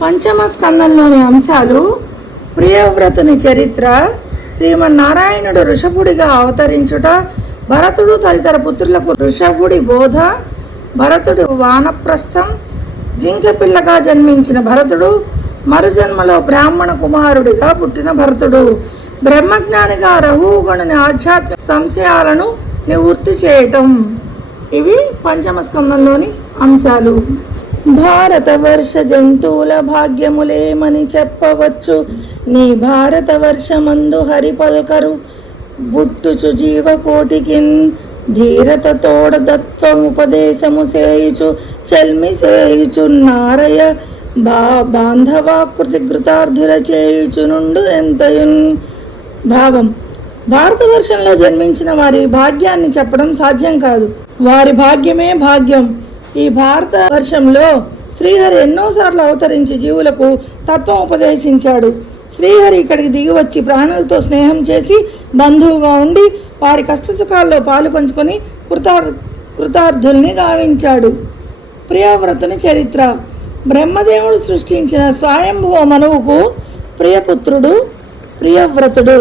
పంచమ స్కందంలోని అంశాలు: ప్రియవ్రతుని చరిత్ర, శ్రీమన్నారాయణుడు ఋషభుడిగా అవతరించుట, భరతుడు తదితర పుత్రులకు ఋషభుడి బోధ, భరతుడి వానప్రస్థం, జింక పిల్లగా జన్మించిన భరతుడు, మరుజన్మలో బ్రాహ్మణ కుమారుడిగా పుట్టిన భరతుడు, బ్రహ్మజ్ఞానిగా రఘుగణుని ఆధ్యాత్మిక సంశయాలను నివృత్తి చేయటం. ఇవి పంచమ స్కందంలోని అంశాలు. భారతవర్ష జంతువుల భాగ్యములేమని చెప్పవచ్చు, నీ భారతవర్షమందు హరిపల్కరు బుట్టుచు జీవకోటికిన్, ధీరత తోడ దత్వముపదేశము సేయుచు చెల్మి సేయుచున్నారయ, బాంధవాకృతి కృతార్థుల చేయుచు నుండు ఎంతయున్. భావం: భారతవర్షంలో జన్మించిన వారి భాగ్యాన్ని చెప్పడం సాధ్యం కాదు, వారి భాగ్యమే భాగ్యం. ఈ భారతవర్షంలో శ్రీహరి ఎన్నోసార్లు అవతరించి జీవులకు తత్వం ఉపదేశించాడు. శ్రీహరి ఇక్కడికి దిగి వచ్చి ప్రాణులతో స్నేహం చేసి బంధువుగా ఉండి వారి కష్టసుఖాల్లో పాలు పంచుకొని కృతార్థుల్ని గావించాడు. ప్రియవ్రతుని చరిత్ర: బ్రహ్మదేవుడు సృష్టించిన స్వయంభువ మనువుకు ప్రియపుత్రుడు ప్రియవ్రతుడు.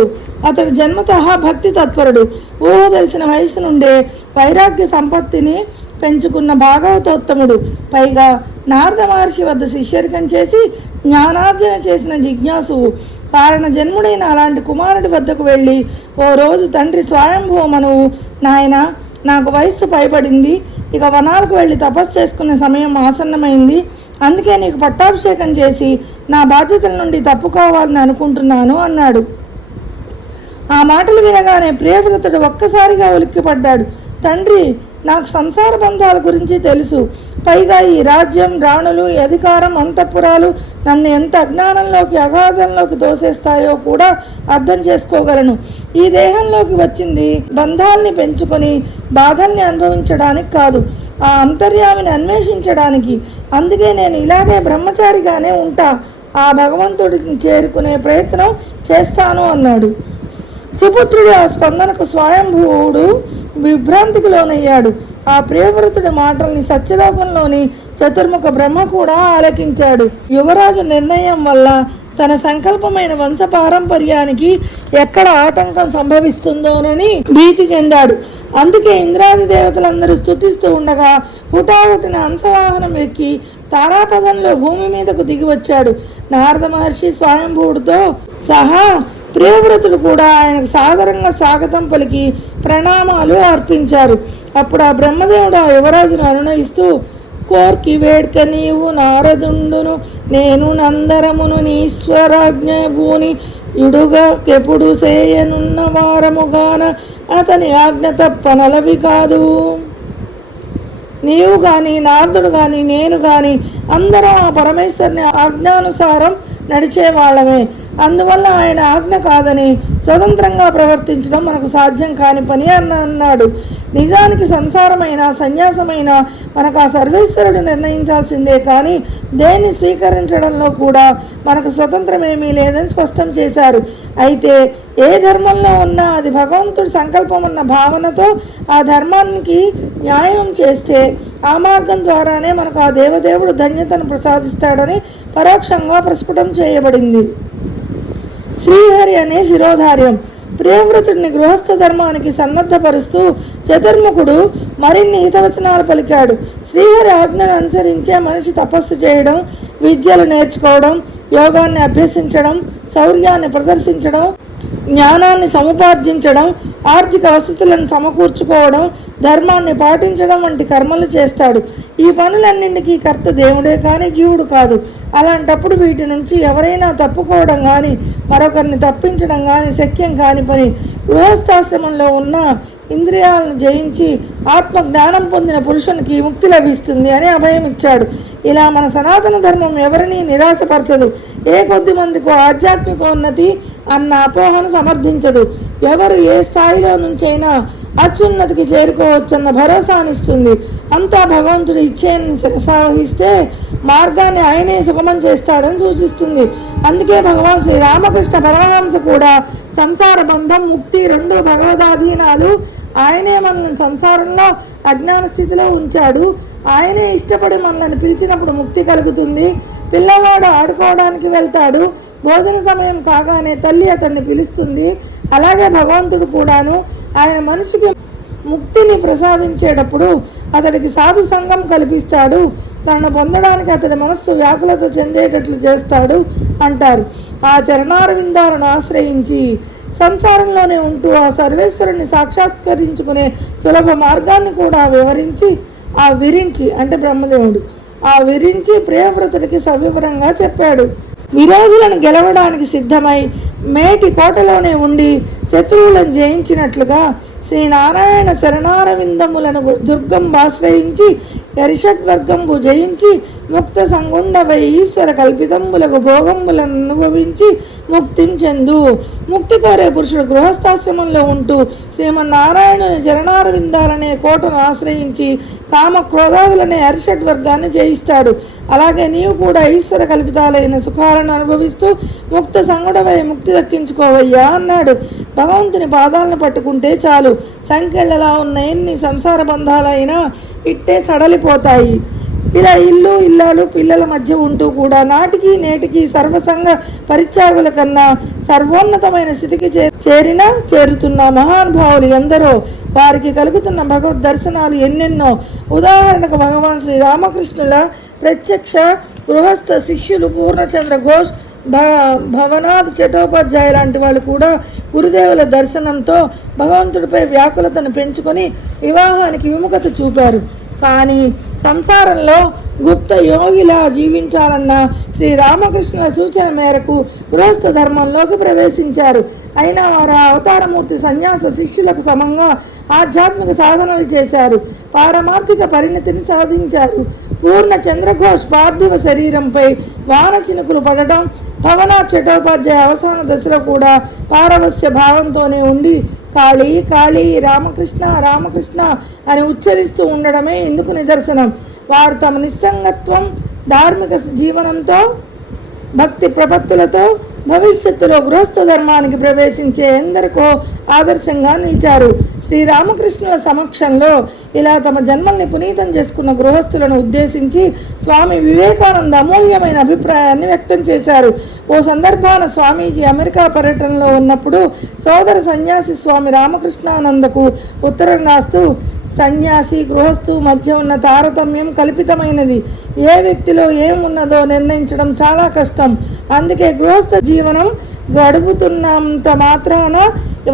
అతడు జన్మతః భక్తి తత్పరుడు. ఊహ తెలిసిన వయసు నుండే వైరాగ్య సంపత్తిని పెంచుకున్న భాగవతోత్తముడు. పైగా నారద మహర్షి వద్ద శిష్యరికం చేసి జ్ఞానార్జన చేసిన జిజ్ఞాసువు. కారణ జన్ముడైన అలాంటి కుమారుడి వద్దకు వెళ్ళి ఓ రోజు తండ్రి స్వయంభువ మనువు, నాయన, నాకు వయస్సు పైబడింది, ఇక వనాలకు వెళ్ళి తపస్సు చేసుకునే సమయం ఆసన్నమైంది, అందుకే నీకు పట్టాభిషేకం చేసి నా బాధ్యతల నుండి తప్పుకోవాలని అనుకుంటున్నాను అన్నాడు. ఆ మాటలు వినగానే ప్రియవ్రతుడు ఒక్కసారిగా ఉలిక్కిపడ్డాడు. తండ్రి, నాకు సంసార బంధాల గురించి తెలుసు. పైగా ఈ రాజ్యం, రాణులు, అధికారం, అంతఃపురాలు నన్ను ఎంత అజ్ఞానంలోకి అగాధంలోకి తోసేస్తాయో కూడా అర్థం చేసుకోగలను. ఈ దేహంలోకి వచ్చింది బంధాల్ని పెంచుకొని బాధల్ని అనుభవించడానికి కాదు, ఆ అంతర్యామిని అన్వేషించడానికి. అందుకే నేను ఇలాగే బ్రహ్మచారిగానే ఉంటా, ఆ భగవంతుడిని చేరుకునే ప్రయత్నం చేస్తాను అన్నాడు. సుపుత్రుడు ఆ స్పందనకు స్వయంభువుడు విభ్రాంతికి లోనయ్యాడు. ఆ ప్రియవ్రతుడి మాటల్ని సత్యలోకంలోని చతుర్ముఖ బ్రహ్మ కూడా ఆలకించాడు. యువరాజు నిర్ణయం వల్ల తన సంకల్పమైన వంశ పారంపర్యానికి ఎక్కడ ఆటంకం సంభవిస్తుందోనని భీతి చెందాడు. అందుకే ఇంద్రాది దేవతలందరూ స్తుతిస్తూ ఉండగా హుటాహుటిన హంసవాహనం ఎక్కి తారాపదంలో భూమి మీదకు దిగి వచ్చాడు. నారద మహర్షి స్వయంభువుడితో సహా ప్రియవ్రతుడు కూడా ఆయనకు సాదరంగా స్వాగతం పలికి ప్రణామాలు అర్పించారు. అప్పుడు ఆ బ్రహ్మదేవుడు ఆ యువరాజును అనునయిస్తూ, కోర్కి వేడ్క నీవు నారదుండును, నేను నందరమును నీశ్వరాజ్ఞ భూని ఇడుగా కెప్పుడు సేయనున్న వారముగాన అతని ఆజ్ఞ తప్పనలవి కాదు. నీవు కానీ, నారదుడు కానీ, నేను కానీ అందరం ఆ పరమేశ్వరుని ఆజ్ఞానుసారం నడిచేవాళ్ళమే. అందువల్ల ఆయన ఆజ్ఞ కాదని స్వతంత్రంగా ప్రవర్తించడం మనకు సాధ్యం కాని పని అన్నాడు. నిజానికి సంసారమైన సన్యాసమైన మనకు ఆ సర్వేశ్వరుడు నిర్ణయించాల్సిందే కానీ దేన్ని స్వీకరించడంలో కూడా మనకు స్వతంత్రం ఏమీ లేదని స్పష్టం చేశారు. అయితే ఏ ధర్మంలో ఉన్నా అది భగవంతుడి సంకల్పం అన్న భావనతో ఆ ధర్మానికి న్యాయం చేస్తే ఆ మార్గం ద్వారానే మనకు ఆ దేవదేవుడు ధన్యతను ప్రసాదిస్తాడని పరోక్షంగా ప్రస్ఫుటం చేయబడింది. శ్రీహరి అనే శిరోధార్యం. ప్రియవ్రతుడిని గృహస్థ ధర్మానికి సన్నద్ధపరుస్తూ చతుర్ముఖుడు మరిన్ని హితవచనాలు పలికాడు. శ్రీహరి ఆజ్ఞను అనుసరించే మనిషి తపస్సు చేయడం, విద్యలు నేర్చుకోవడం, యోగాన్ని అభ్యసించడం, శౌర్యాన్ని ప్రదర్శించడం, జ్ఞానాన్ని సముపార్జించడం, ఆర్థిక వసతులను సమకూర్చుకోవడం, ధర్మాన్ని పాటించడం వంటి కర్మలు చేస్తాడు. ఈ పనులన్నింటికీ కర్త దేవుడే కానీ జీవుడు కాదు. అలాంటప్పుడు వీటి నుంచి ఎవరైనా తప్పుకోవడం కానీ మరొకరిని తప్పించడం కానీ శక్యం కాని పని. గృహస్థాశ్రమంలో ఉన్న ఇంద్రియాలను జయించి ఆత్మ జ్ఞానం పొందిన పురుషునికి ముక్తి లభిస్తుంది అని అభయం ఇచ్చాడు. ఇలా మన సనాతన ధర్మం ఎవరినీ నిరాశపరచదు. ఏ కొద్ది మందికి ఆధ్యాత్మిక ఉన్నతి అన్న అపోహను సమర్థించదు. ఎవరు ఏ స్థాయిలో నుంచైనా అత్యున్నతికి చేరుకోవచ్చన్న భరోసానిస్తుంది. అంతా భగవంతుడు ఇచ్చేని శిరసావహిస్తే మార్గాన్ని ఆయనే సుగమం చేస్తాడని సూచిస్తుంది. అందుకే భగవాన్ శ్రీ రామకృష్ణ పరమహంస కూడా సంసార బంధం, ముక్తి రెండు భగవదాధీనాలు. ఆయనే మనల్ని సంసారంలో అజ్ఞాన స్థితిలో ఉంచాడు. ఆయనే ఇష్టపడి మనల్ని పిలిచినప్పుడు ముక్తి కలుగుతుంది. పిల్లవాడు ఆడుకోవడానికి వెళ్తాడు. భోజన సమయం కాగానే తల్లి అతన్ని పిలుస్తుంది. అలాగే భగవంతుడు కూడాను ఆయన మనిషికి ముక్తిని ప్రసాదించేటప్పుడు అతడికి సాధు సంఘం కల్పిస్తాడు. తనను పొందడానికి అతడి మనస్సు వ్యాకులత చెందేటట్లు చేస్తాడు అంటారు. ఆ చరణారవిందాలను ఆశ్రయించి సంసారంలోనే ఉంటూ ఆ సర్వేశ్వరుని సాక్షాత్కరించుకునే సులభ మార్గాన్ని కూడా విరించి అంటే బ్రహ్మదేవుడు విరించి ప్రియవ్రతుడికి సవివరంగా చెప్పాడు. విరోధులను గెలవడానికి సిద్ధమై మేటి కోటలోనే ఉండి శత్రువులను జయించినట్లుగా శ్రీనారాయణ శరణారవిందములను దుర్గంబాశ్రయించి యరిషడ్వర్గంబు జయించి ముక్త సంగుండవై ఈశ్వర కల్పితంబులకు భోగంబులను అనుభవించి ముక్తిం చెందు. ముక్తి కోరే పురుషుడు గృహస్థాశ్రమంలో ఉంటూ శ్రీమన్నారాయణుని శరణారవిందాలనే కోటను ఆశ్రయించి కామ క్రోధాదులనే అరిషడ్వర్గాన్ని జయిస్తాడు. అలాగే నీవు కూడా ఈశ్వర కల్పితాలైన సుఖాలను అనుభవిస్తూ ముక్త సంగుడవై ముక్తి దక్కించుకోవయ్యా అన్నాడు. భగవంతుని పాదాలను పట్టుకుంటే చాలు, సంఖ్యలలా ఉన్న ఎన్ని సంసార బంధాలైనా ఇట్టే సడలిపోతాయి. ఇలా ఇల్లు ఇల్లాలు పిల్లల మధ్య ఉంటూ కూడా నాటికి నేటికి సర్వసంగ పరిత్యాగుల కన్నా సర్వోన్నతమైన స్థితికి చేరుతున్న మహానుభావులు ఎందరో, వారికి కలుగుతున్న భగవద్ దర్శనాలు ఎన్నెన్నో. ఉదాహరణకు భగవాన్ శ్రీ రామకృష్ణుల ప్రత్యక్ష గృహస్థ శిష్యులు పూర్ణచంద్ర ఘోష్, భవనాథ్ చటోపాధ్యాయ లాంటి వాళ్ళు కూడా గురుదేవుల దర్శనంతో భగవంతుడిపై వ్యాకులతను పెంచుకొని వివాహానికి విముఖత చూపారు. కానీ సంసారంలో గుప్త యోగిలా జీవించాలన్న శ్రీరామకృష్ణుల సూచన మేరకు గృహస్థ ధర్మంలోకి ప్రవేశించారు. అయినా వారు అవతారమూర్తి సన్యాస శిష్యులకు సమంగా ఆధ్యాత్మిక సాధనలు చేశారు, పారమార్థిక పరిణతిని సాధించారు. పూర్ణ చంద్రఘోష్ పార్థివ శరీరంపై వానచినుకులు పడటం, భవనాథ్ చటోపాధ్యాయ అవసాన దశలో కూడా పారవస్య భావంతోనే ఉండి కాళీ కాళీ రామకృష్ణ రామకృష్ణ అని ఉచ్చరిస్తూ ఉండడమే ఇందుకు నిదర్శనం. వారు తమ నిస్సంగత్వం, ధార్మిక జీవనంతో, భక్తి ప్రపత్తులతో భవిష్యత్తులో గృహస్థ ధర్మానికి ప్రవేశించే ఎందరికో ఆదర్శంగా నిలిచారు. శ్రీరామకృష్ణుల సమక్షంలో ఇలా తమ జన్మల్ని పునీతం చేసుకున్న గృహస్థులను ఉద్దేశించి స్వామి వివేకానంద అమూల్యమైన అభిప్రాయాన్ని వ్యక్తం చేశారు. ఓ సందర్భాన స్వామీజీ అమెరికా పర్యటనలో ఉన్నప్పుడు సోదర సన్యాసి స్వామి రామకృష్ణానందకు ఉత్తరం రాస్తూ, సన్యాసి గృహస్థు మధ్య ఉన్న తారతమ్యం కల్పితమైనది. ఏ వ్యక్తిలో ఏమున్నదో నిర్ణయించడం చాలా కష్టం. అందుకే గృహస్థ జీవనం గడుపుతున్నంత మాత్రాన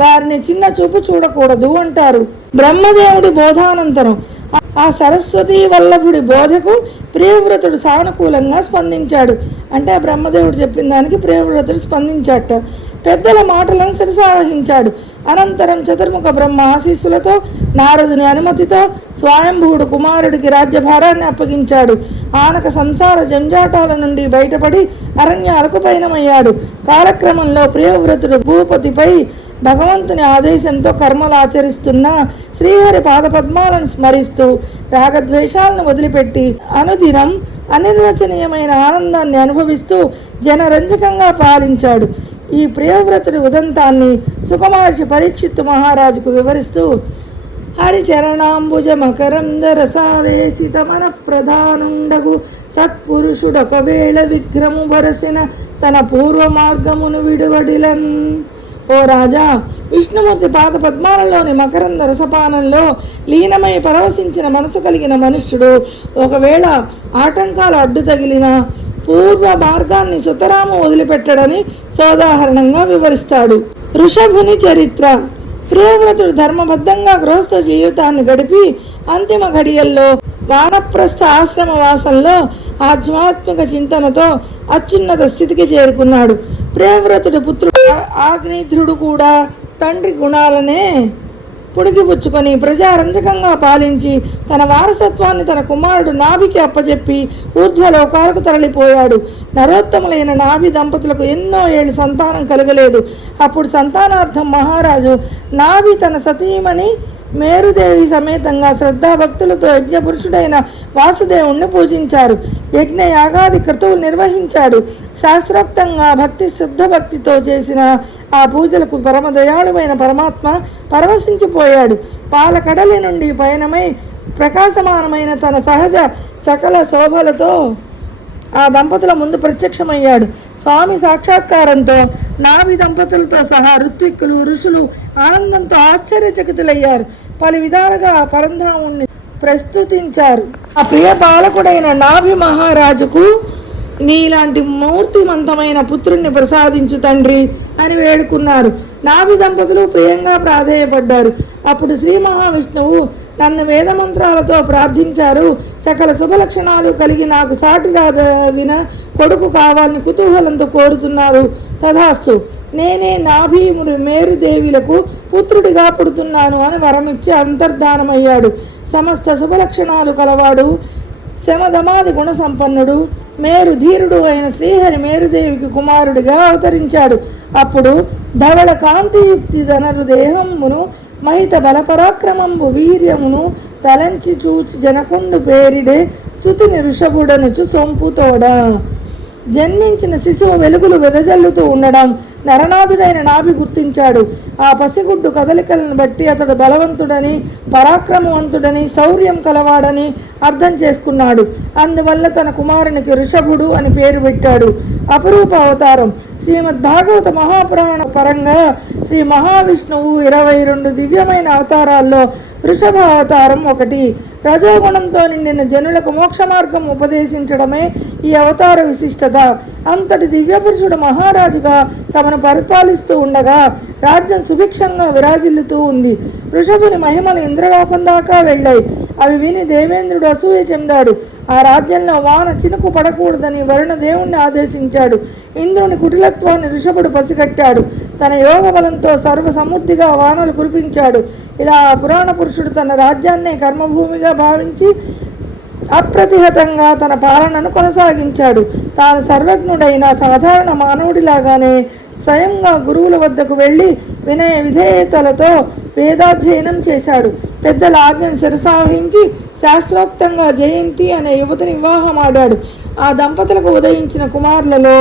వారిని చిన్న చూపు చూడకూడదు అంటారు. బ్రహ్మదేవుడి బోధానంతరం ఆ సరస్వతీ వల్లభుడి బోధకు ప్రియవ్రతుడు సానుకూలంగా స్పందించాడు. అంటే బ్రహ్మదేవుడు చెప్పిన దానికి ప్రియవ్రతుడు స్పందించాట. పెద్దల మాటలను శిరసావహించాడు. అనంతరం చతుర్ముఖ బ్రహ్మ ఆశీస్సులతో నారదుని అనుమతితో స్వయంభువుడు కుమారుడికి రాజ్యభారాన్ని అప్పగించాడు. ఆనక సంసార జంజాటాల నుండి బయటపడి అరణ్యాలకు పయనమయ్యాడు. కాలక్రమంలో ప్రియవ్రతుడు భూపతిపై భగవంతుని ఆదేశంతో కర్మలు ఆచరిస్తున్న శ్రీహరి పాదపద్మాలను స్మరిస్తూ రాగద్వేషాలను వదిలిపెట్టి అనుదినం అనిర్వచనీయమైన ఆనందాన్ని అనుభవిస్తూ జనరంజకంగా పాలించాడు. ఈ ప్రియవ్రతుడి ఉదంతాన్ని సుఖమహర్షి పరీక్షిత్తు మహారాజుకు వివరిస్తూ, హరిచరణాంబుజ మకరంద రసావేశిత మన ప్రధానుండగు సత్పురుషుడొకవేళ విగ్రము బరసిన తన పూర్వ మార్గమును విడువడిలన్. ఓ రాజా, విష్ణుమూర్తి పాద పద్మాలలోని మకరంద రసపానంలో లీనమై పరవశించిన మనసు కలిగిన మనుష్యుడు ఒకవేళ ఆటంకాలు అడ్డు తగిలిన పూర్వ మార్గాన్ని సుతరాము వదిలిపెట్టడని సోదాహరణంగా వివరిస్తాడు. ఋషభుని చరిత్ర. ప్రియవ్రతుడు ధర్మబద్ధంగా గృహస్థ జీవితాన్ని గడిపి అంతిమ ఘడియల్లో వానప్రస్థ ఆశ్రమ వాసంలో ఆధ్యాత్మిక చింతనతో అత్యున్నత స్థితికి చేరుకున్నాడు. ప్రియవ్రతుడి పుత్రుడు ఆగ్నేధ్రుడు కూడా తండ్రి గుణాలనే పుడికిపుచ్చుకొని ప్రజారంజకంగా పాలించి తన వారసత్వాన్ని తన కుమారుడు నాభికి అప్పచెప్పి ఊర్ధ్వలోకాలకు తరలిపోయాడు. నరోత్తములైన నాభి దంపతులకు ఎన్నో ఏళ్ళు సంతానం కలగలేదు. అప్పుడు సంతానార్థం మహారాజు నాభి తన సతీమణి మేరుదేవి సమేతంగా శ్రద్ధాభక్తులతో యజ్ఞపురుషుడైన వాసుదేవుణ్ణి పూజించారు. యజ్ఞ యాగాది క్రతువులు నిర్వహించాడు. శాస్త్రోక్తంగా భక్తి శుద్ధ భక్తితో చేసిన ఆ పూజలకు పరమదయాళువైన పరమాత్మ పరవశించిపోయాడు. పాలకడలి నుండి పయనమై ప్రకాశమానమైన తన సహజ సకల శోభలతో ఆ దంపతుల ముందు ప్రత్యక్షమయ్యాడు. స్వామి సాక్షాత్కారంతో నాభి దంపతులతో సహా ఋత్విక్కులు ఋషులు ఆనందంతో ఆశ్చర్యచకితులయ్యారు. పలు విధాలుగా ఆ పరంధాముణ్ణి ప్రస్తుతించారు. ఆ ప్రియ పాలకుడైన నాభి మహారాజుకు నీలాంటి మూర్తిమంతమైన పుత్రుణ్ణి ప్రసాదించు తండ్రి అని వేడుకున్నారు. నాభి దంపతులు ప్రియంగా ప్రాధేయపడ్డారు. అప్పుడు శ్రీ మహావిష్ణువు నన్ను వేదమంత్రాలతో ప్రార్థించారు. సకల శుభలక్షణాలు కలిగి నాకు సాటి రాదగిన కొడుకు కావాలని కుతూహలంతో కోరుతున్నారు. తథాస్తు, నేనే నాభి మేరుదేవిలకు పుత్రుడిగా పుడుతున్నాను అని వరమిచ్చి అంతర్ధానమయ్యాడు. సమస్త శుభలక్షణాలు కలవాడు, శమధమాది గుణ సంపన్నుడు, మేరు ధీరుడు అయిన శ్రీహరి మేరుదేవికి కుమారుడిగా అవతరించాడు. అప్పుడు ధవళ కాంతియుక్తి ధనరు దేహమును మహిత బలపరాక్రమంబు వీర్యమును తలంచి చూచి జనకుండు పేరిడే సుతిని ఋషభుడనుచు సొంపుతోడ జన్మించిన శిశువు వెలుగులు వెదజల్లుతూ ఉండడం నరనాథుడైన నాభి గుర్తించాడు. ఆ పసిగుడ్డు కదలికలను బట్టి అతడు బలవంతుడని, పరాక్రమవంతుడని, శౌర్యం కలవాడని అర్థం చేసుకున్నాడు. అందువల్ల తన కుమారునికి ఋషభుడు అని పేరు పెట్టాడు. అపురూప అవతారం. శ్రీమద్ భాగవత మహాపురాణ పరంగా శ్రీ మహావిష్ణువు 22 దివ్యమైన అవతారాల్లో వృషభ అవతారం ఒకటి. రజోగుణంతో నిండిన జనులకు మోక్ష మార్గం ఉపదేశించడమే ఈ అవతార విశిష్టత. అంతటి దివ్యపురుషుడు మహారాజుగా తమను పరిపాలిస్తూ ఉండగా రాజ్యం సుభిక్షంగా విరాజిల్లుతూ ఉంది. వృషభుని మహిమలు ఇంద్రలోకం దాకా వెళ్ళాయి. అవి విని దేవేంద్రుడు అసూయ చెందాడు. ఆ రాజ్యంలో వాన చినుకు పడకూడదని వరుణ దేవుణ్ణి ఆదేశించాడు. ఇంద్రుని కుటిలత్వాన్ని ఋషభుడు పసిగట్టాడు. తన యోగ బలంతో సర్వసమృద్ధిగా వానలు కురిపించాడు. ఇలా పురాణ పురుషుడు తన రాజ్యాన్నే కర్మభూమిగా భావించి అప్రతిహతంగా తన పాలనను కొనసాగించాడు. తాను సర్వజ్ఞుడైన సాధారణ మానవుడిలాగానే స్వయంగా గురువుల వద్దకు వెళ్ళి వినయ విధేయతలతో వేదాధ్యయనం చేశాడు. పెద్దల ఆజ్ఞను శిరసావహించి శాస్త్రోక్తంగా జయంతి అనే యువతిని వివాహమాడాడు. ఆ దంపతులకు ఉదయించిన కుమారులలో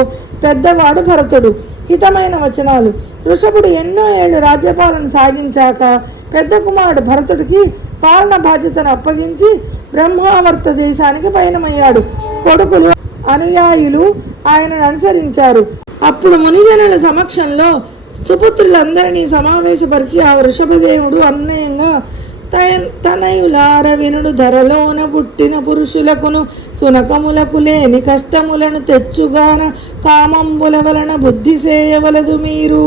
పెద్దవాడు భరతుడు. హితమైన వచనాలు. వృషభుడు ఎన్నో ఏళ్ళు రాజ్యపాలన సాగించాక పెద్ద కుమారుడు భరతుడికి పాలన బాధ్యతను అప్పగించి బ్రహ్మావర్త దేశానికి పయనమయ్యాడు. కొడుకులు అనుయాయులు ఆయనను అనుసరించారు. అప్పుడు మునిజనుల సమక్షంలో సుపుత్రులందరినీ సమావేశపరిచి ఆ వృషభదేవుడు అన్వయంగా తనయులార వినుడు ధరలోన పుట్టిన పురుషులకును సునకములకు లేని కష్టములను తెచ్చుగాన కామంబుల వలన బుద్ధి చేయవలదు మీరు.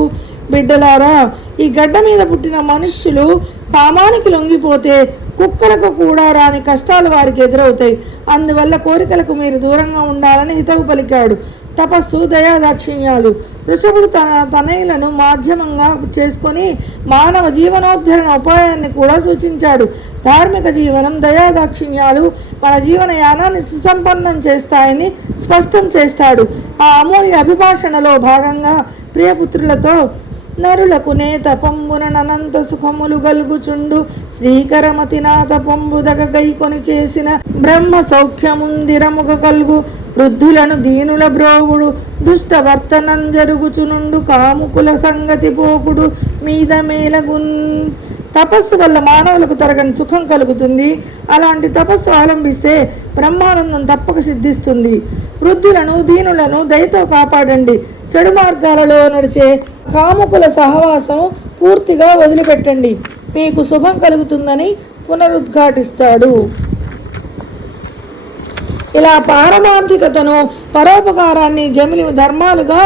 బిడ్డలారా, ఈ గడ్డ మీద పుట్టిన మనుష్యులు కామానికి లొంగిపోతే కుక్కలకు కూడా రాని కష్టాలు వారికి ఎదురవుతాయి. అందువల్ల కోరికలకు మీరు దూరంగా ఉండాలని హితవు పలికాడు. తపస్సు, దయాదాక్షిణ్యాలు. వృషభుడు తన తనయులను మాధ్యమంగా చేసుకొని మానవ జీవనోద్ధరణ ఉపాయాన్ని కూడా సూచించాడు. ధార్మిక జీవనం, దయాదాక్షిణ్యాలు మన జీవనయానాన్ని సుసంపన్నం చేస్తాయని స్పష్టం చేస్తాడు. ఆ అమూల్య అభిభాషణలో భాగంగా ప్రియపుత్రులతో నరులకు నేత పంబునంత సుఖములు గల్గుచుండు శ్రీకరమతి నాథ పంబుదగ గైకొని చేసిన బ్రహ్మ సౌఖ్యముందిరముగ కల్గు వృద్ధులను దీనుల బ్రోవుడు దుష్ట వర్తనం జరుగుచునుండు కాముకుల సంగతి పోకుడు మీద మేలగున్. తపస్సు వల్ల మానవులకు తరగని సుఖం కలుగుతుంది. అలాంటి తపస్సు అవలంబిస్తే బ్రహ్మానందం తప్పక సిద్ధిస్తుంది. వృద్ధులను దీనులను దయతో కాపాడండి. చెడు మార్గాలలో నడిచే కాముకుల సహవాసం పూర్తిగా వదిలిపెట్టండి. మీకు శుభం కలుగుతుందని పునరుద్ఘాటిస్తాడు. ఇలా పారమార్థికతను, పరోపకారాన్ని జమిలి ధర్మాలుగా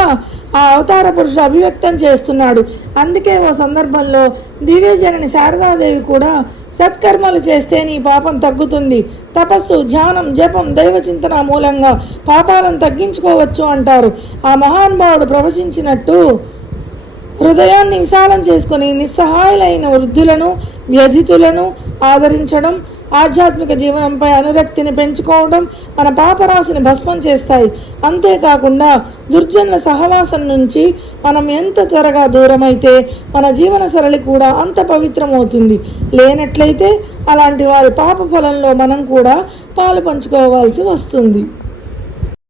ఆ అవతార పురుషుడు అభివ్యక్తం చేస్తున్నాడు. అందుకే ఓ సందర్భంలో దివ్యజనని శారదాదేవి కూడా సత్కర్మలు చేస్తే నీ పాపం తగ్గుతుంది, తపస్సు, ధ్యానం, జపం, దైవచింతన మూలంగా పాపాలను తగ్గించుకోవచ్చు అంటారు. ఆ మహానుభావుడు ప్రవచించినట్టు హృదయాన్ని విశాలం చేసుకుని నిస్సహాయులైన వృద్ధులను, వ్యధితులను ఆదరించడం, ఆధ్యాత్మిక జీవనంపై అనురక్తిని పెంచుకోవడం మన పాపరాశిని భస్మం చేస్తాయి. అంతేకాకుండా దుర్జనుల సహవాసం నుంచి మనం ఎంత త్వరగా దూరమైతే మన జీవన సరళి కూడా అంత పవిత్రమవుతుంది. లేనట్లయితే అలాంటి వారి పాప ఫలంలో మనం కూడా పాలు పంచుకోవాల్సి వస్తుంది.